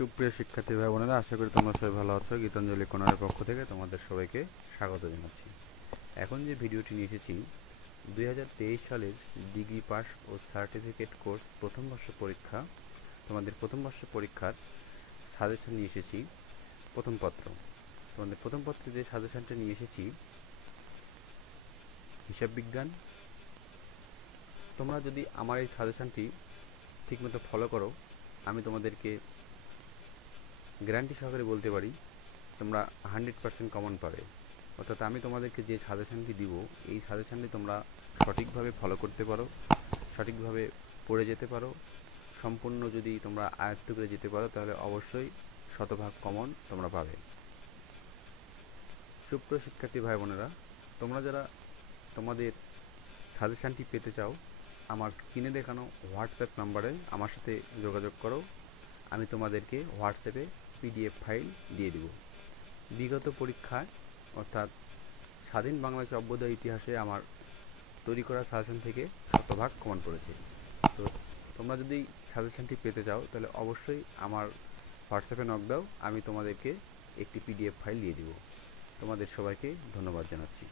সুপ্রিয় শিক্ষার্থী ভাই বোনেরা, আশা করি তোমরা সবাই ভালো আছো। গীতাঞ্জলি কোনারের পক্ষ থেকে তোমাদের সবাইকে স্বাগত জানাচ্ছি। এখন যে ভিডিওটি নিয়ে এসেছি 2023 সালের ডিগ্রি পাস ও সার্টিফিকেট কোর্স প্রথম বর্ষ পরীক্ষা, তোমাদের প্রথম বর্ষ পরীক্ষার সাজেশন নিয়ে এসেছি। প্রথম পত্র, তোমাদের প্রথম পত্রে যে সাজেশনটা নিয়ে এসেছি হিসাব বিজ্ঞান। তোমরা যদি আমার এই সাজেশনটি ঠিকমতো ফলো করো, আমি তোমাদেরকে গ্যারান্টি সহকারে বলতে পারি তোমরা 100% কমন পাবে। অর্থাৎ আমি তোমাদেরকে যে সাজেশনটি দিব, এই সাজেশনটি তোমরা সঠিকভাবে ফলো করতে পারো, সঠিকভাবে পড়ে যেতে পারো, সম্পূর্ণ যদি তোমরা আয়ত্ত করে যেতে পারো, তাহলে অবশ্যই শতভাগ কমন তোমরা পাবে। সুপ্রিয় শিক্ষার্থী ভাই বোনেরা, তোমরা যারা তোমাদের সাজেশনটি পেতে চাও, আমার স্ক্রিনে দেখানো হোয়াটসঅ্যাপ নাম্বারে আমার সাথে যোগাযোগ করো। আমি তোমাদেরকে হোয়াটসঅ্যাপে পিডিএফ ফাইল দিয়ে দিব। বিগত পরীক্ষায় অর্থাৎ স্বাধীন বাংলাদেশ অভ্যুদয় ইতিহাসে আমার তৈরি করা সাজেশন থেকে শতভাগ কমন পড়েছে। তো তোমরা যদি সাজেশনটি পেতে চাও, তাহলে অবশ্যই আমার হোয়াটসঅ্যাপে নক দাও, আমি তোমাদেরকে একটি পিডিএফ ফাইল দিয়ে দিব। তোমাদের সবাইকে ধন্যবাদ জানাচ্ছি।